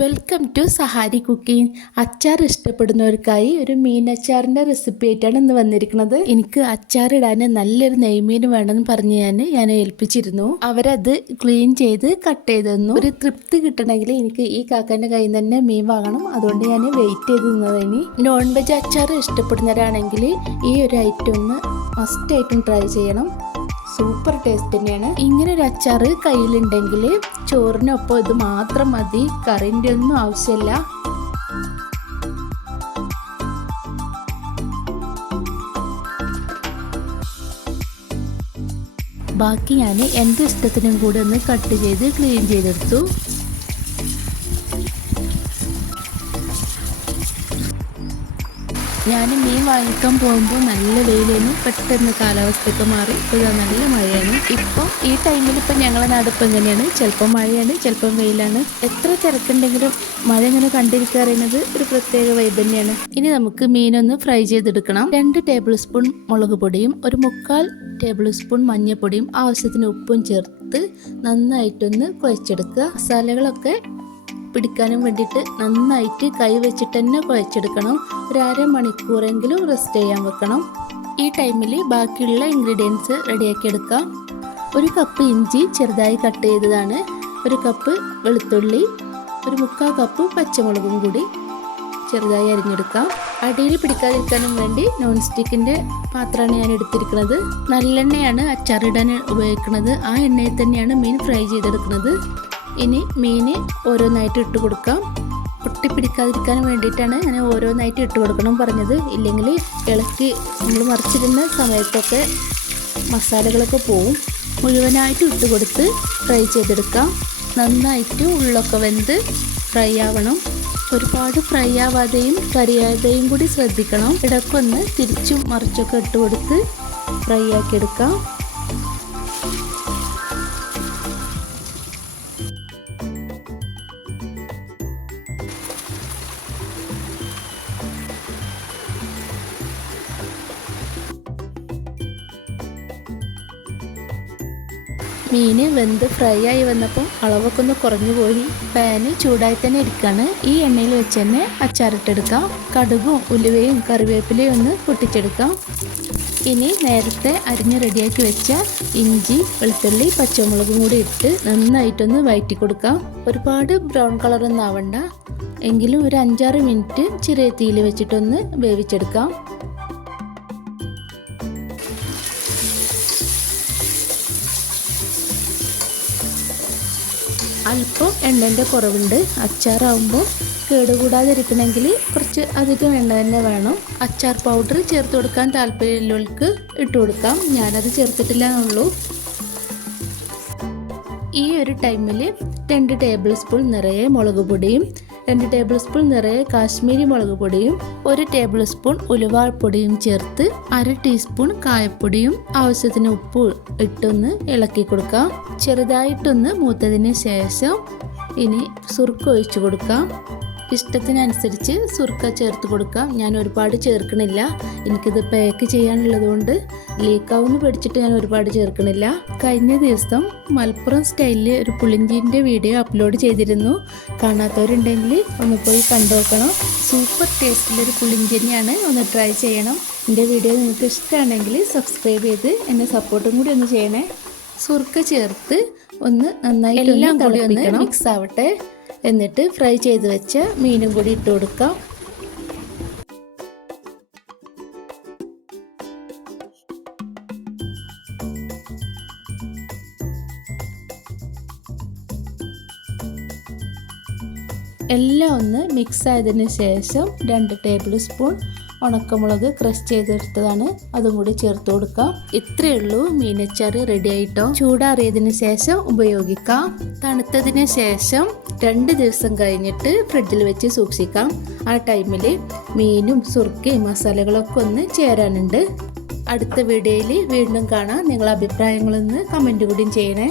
Welcome to Sahari cooking. അച്ചാർ ഇഷ്ടപ്പെടുന്നവർക്കായി ഒരു മീൻ അച്ചാറിൻ്റെ recipe ആയിട്ടാണ് ഇന്ന് വന്നിരിക്കുന്നത്. എനിക്ക് അച്ചാറിടാൻ നല്ലൊരു നെയ്മീൻ വേണമെന്ന് പറഞ്ഞ് ഞാൻ ഏൽപ്പിച്ചിരുന്നു. അവരത് ക്ലീൻ ചെയ്ത് കട്ട് ചെയ്ത് തന്നു. ഒരു തൃപ്തി കിട്ടണമെങ്കിൽ എനിക്ക് ഈ കാക്കൻ്റെ കയ്യിൽ നിന്ന് തന്നെ മീൻ വാങ്ങണം. അതുകൊണ്ട് ഞാൻ വെയിറ്റ് ചെയ്ത് നിന്നതിന് നോൺ വെജ് അച്ചാർ ഇഷ്ടപ്പെടുന്നവരാണെങ്കിൽ ഈ ഒരു ഐറ്റം ഒന്ന് മസ്റ്റായിട്ടും ട്രൈ ചെയ്യണം. സൂപ്പർ ടേസ്റ്റ് തന്നെയാണ്. ഇങ്ങനെ ഒരു അച്ചാർ കയ്യിലുണ്ടെങ്കിൽ ചോറിനൊപ്പം ഇത് മാത്രം മതി, കറിൻ്റെ ഒന്നും ആവശ്യമില്ല. ബാക്കി ഞാൻ എൻ്റെ ഇഷ്ടത്തിനും കൂടെ ഒന്ന് കട്ട് ചെയ്ത് ക്ലീൻ ചെയ്തെടുത്തു. ഞാൻ മീൻ വാങ്ങിക്കാൻ പോകുമ്പോൾ നല്ല വെയിലാണ്. പെട്ടെന്ന് കാലാവസ്ഥയൊക്കെ മാറി ഇപ്പോൾ നല്ല മഴയാണ്. ഇപ്പോൾ ഈ ടൈമിൽ ഇപ്പം ഞങ്ങളെ നാടിപ്പോൾ എങ്ങനെയാണ്, ചിലപ്പോൾ മഴയാണ്, ചിലപ്പം വെയിലാണ്. എത്ര തിരക്കുണ്ടെങ്കിലും മഴ ഇങ്ങനെ കണ്ടിരിക്കുക അറിയുന്നത് ഒരു പ്രത്യേക വൈബ് തന്നെയാണ്. ഇനി നമുക്ക് മീനൊന്ന് ഫ്രൈ ചെയ്തെടുക്കണം. 2 ടേബിൾ സ്പൂൺ മുളക് പൊടിയും 1/4 ടേബിൾ സ്പൂൺ മഞ്ഞൾപ്പൊടിയും ആവശ്യത്തിന് ഉപ്പും ചേർത്ത് നന്നായിട്ടൊന്ന് കുഴച്ചെടുക്കുക. മസാലകളൊക്കെ പിടിക്കാനും വേണ്ടിയിട്ട് നന്നായിട്ട് കൈ വെച്ചിട്ട് തന്നെ കുഴച്ചെടുക്കണം. ഒരു അരമണിക്കൂറെങ്കിലും റെസ്റ്റ് ചെയ്യാൻ വെക്കണം. ഈ ടൈമിൽ ബാക്കിയുള്ള ഇൻഗ്രീഡിയൻസ് റെഡിയാക്കി എടുക്കാം. 1 കപ്പ് ഇഞ്ചി ചെറുതായി കട്ട് ചെയ്തതാണ്, 1 കപ്പ് വെളുത്തുള്ളി, 1/4 കപ്പ് പച്ചമുളകും കൂടി ചെറുതായി അരിഞ്ഞെടുക്കാം. അടിയിൽ പിടിക്കാതിരിക്കാനും വേണ്ടി നോൺ സ്റ്റിക്കിൻ്റെ പാത്രമാണ് ഞാൻ എടുത്തിരിക്കുന്നത്. നല്ലെണ്ണയാണ് അച്ചാറിടാൻ ഉപയോഗിക്കുന്നത്. ആ എണ്ണയിൽ തന്നെയാണ് മീൻ ഫ്രൈ ചെയ്തെടുക്കുന്നത്. ഇനി മീൻ ഓരോന്നായിട്ട് ഇട്ട് കൊടുക്കാം. ഒട്ടിപ്പിടിക്കാതിരിക്കാൻ വേണ്ടിയിട്ടാണ് ഞാൻ ഓരോന്നായിട്ട് ഇട്ട് കൊടുക്കണം പറഞ്ഞത്. ഇല്ലെങ്കിൽ ഇളക്കി നമ്മൾ മറിച്ചിടുന്ന സമയത്തൊക്കെ മസാലകളൊക്കെ പോവും. മുഴുവനായിട്ട് ഇട്ട് കൊടുത്ത് ഫ്രൈ ചെയ്തെടുക്കാം. നന്നായിട്ട് ഉള്ളൊക്കെ വെന്ത് ഫ്രൈ ആവണം. ഒരുപാട് ഫ്രൈ ആവാതെയും കരിയാതെയും കൂടി ശ്രദ്ധിക്കണം. ഇടയ്ക്കൊന്ന് തിരിച്ചും മറിച്ചൊക്കെ ഇട്ട് കൊടുത്ത് ഫ്രൈ ആക്കിയെടുക്കാം. മീൻ വെന്ത് ഫ്രൈ ആയി വന്നപ്പോൾ അളവൊക്കെ ഒന്ന് കുറഞ്ഞു പോയി. പാന് ചൂടായി തന്നെ ഇരിക്കുകയാണ്. ഈ എണ്ണയിൽ വെച്ച് തന്നെ അച്ചാറിട്ടെടുക്കാം. കടുകും ഉലുവയും കറിവേപ്പിലയും ഒന്ന് പൊട്ടിച്ചെടുക്കാം. ഇനി നേരത്തെ അരിഞ്ഞ് റെഡിയാക്കി വെച്ച ഇഞ്ചി, വെളുത്തുള്ളി, പച്ചമുളകും കൂടി ഇട്ട് നന്നായിട്ടൊന്ന് വഴറ്റി കൊടുക്കാം. ഒരുപാട് ബ്രൗൺ കളറൊന്നും ആവണ്ട, എങ്കിലും ഒരു 5-6 മിനിറ്റ് ചെറിയ തീയിൽ വെച്ചിട്ടൊന്ന് വേവിച്ചെടുക്കാം. അല്പം എണ്ണൻ്റെ കുറവുണ്ട്. അച്ചാറാവുമ്പോൾ കേടുകൂടാതിരിക്കണമെങ്കിൽ കുറച്ച് അധികം എണ്ണ തന്നെ വേണം. അച്ചാർ പൗഡർ ചേർത്ത് കൊടുക്കാൻ താല്പര്യമുള്ളവർക്ക് ഇട്ട് കൊടുക്കാം. ഞാനത് ചേർത്തിട്ടില്ല എന്നുള്ളൂ. ഈ ഒരു ടൈമിൽ 2 ടേബിൾ സ്പൂൺ നിറയെ മുളക് പൊടിയും 2 ടേബിൾ സ്പൂൺ നിറയെ കാശ്മീരി മുളക് പൊടിയും 1 ടേബിൾ സ്പൂൺ ഉലുവാപ്പൊടിയും ചേർത്ത് 1/2 ടീസ്പൂൺ കായപ്പൊടിയും ആവശ്യത്തിന് ഉപ്പ് ഇട്ടൊന്ന് ഇളക്കി കൊടുക്കാം. ചെറുതായിട്ടൊന്ന് മൂത്തതിന് ശേഷം ഇനി സുർക്ക ഒഴിച്ചു കൊടുക്കാം. ഇഷ്ടത്തിനനുസരിച്ച് സുർക്ക ചേർത്ത് കൊടുക്കാം. ഞാൻ ഒരുപാട് ചേർക്കണില്ല, എനിക്കിത് പാക്ക് ചെയ്യാനുള്ളത് കൊണ്ട് ലീക്കാവുമെന്ന് പേടിച്ചിട്ട് ഞാൻ ഒരുപാട് ചേർക്കണില്ല. കഴിഞ്ഞ ദിവസം മലപ്പുറം സ്റ്റൈലിൽ ഒരു പുളിഞ്ചീൻ്റെ വീഡിയോ അപ്ലോഡ് ചെയ്തിരുന്നു. കാണാത്തവരുണ്ടെങ്കിൽ ഒന്ന് പോയി കണ്ടുനോക്കണം. സൂപ്പർ ടേസ്റ്റിലൊരു പുളിഞ്ചിനെയാണ്, ഒന്ന് ട്രൈ ചെയ്യണം. എൻ്റെ വീഡിയോ നിങ്ങൾക്ക് ഇഷ്ടമാണെങ്കിൽ സബ്സ്ക്രൈബ് ചെയ്ത് എന്നെ സപ്പോർട്ടും കൂടി ഒന്ന് ചെയ്യണേ. സുർക്ക ചേർത്ത് ഒന്ന് നന്നായി എല്ലാം കൂടി ഒന്ന് മിക്സ് ആവട്ടെ. എന്നിട്ട് ഫ്രൈ ചെയ്ത് വെച്ച മീനും കൂടി ഇട്ട് കൊടുക്കാം. എല്ലാം ഒന്ന് മിക്സ് ആയതിന് ശേഷം 2 ടേബിൾ സ്പൂൺ ഉണക്കമുളക് ക്രഷ് ചെയ്തെടുത്തതാണ്, അതും കൂടി ചേർത്ത് കൊടുക്കാം. ഇത്രയേ ഉള്ളൂ, മീനച്ചാർ റെഡി ആയിട്ടോ. ചൂടാറിയതിന് ശേഷം ഉപയോഗിക്കാം. തണുത്തതിന് ശേഷം 2 ദിവസം കഴിഞ്ഞിട്ട് ഫ്രിഡ്ജിൽ വെച്ച് സൂക്ഷിക്കാം. ആ ടൈമിൽ മീനും സുർക്കയും മസാലകളൊക്കെ ഒന്ന് ചേരാനുണ്ട്. അടുത്ത വീഡിയോയിൽ വീണ്ടും കാണാം. നിങ്ങളുടെ അഭിപ്രായങ്ങളൊന്ന് കമൻറ്റ് കൂടിയും ചെയ്യണേ.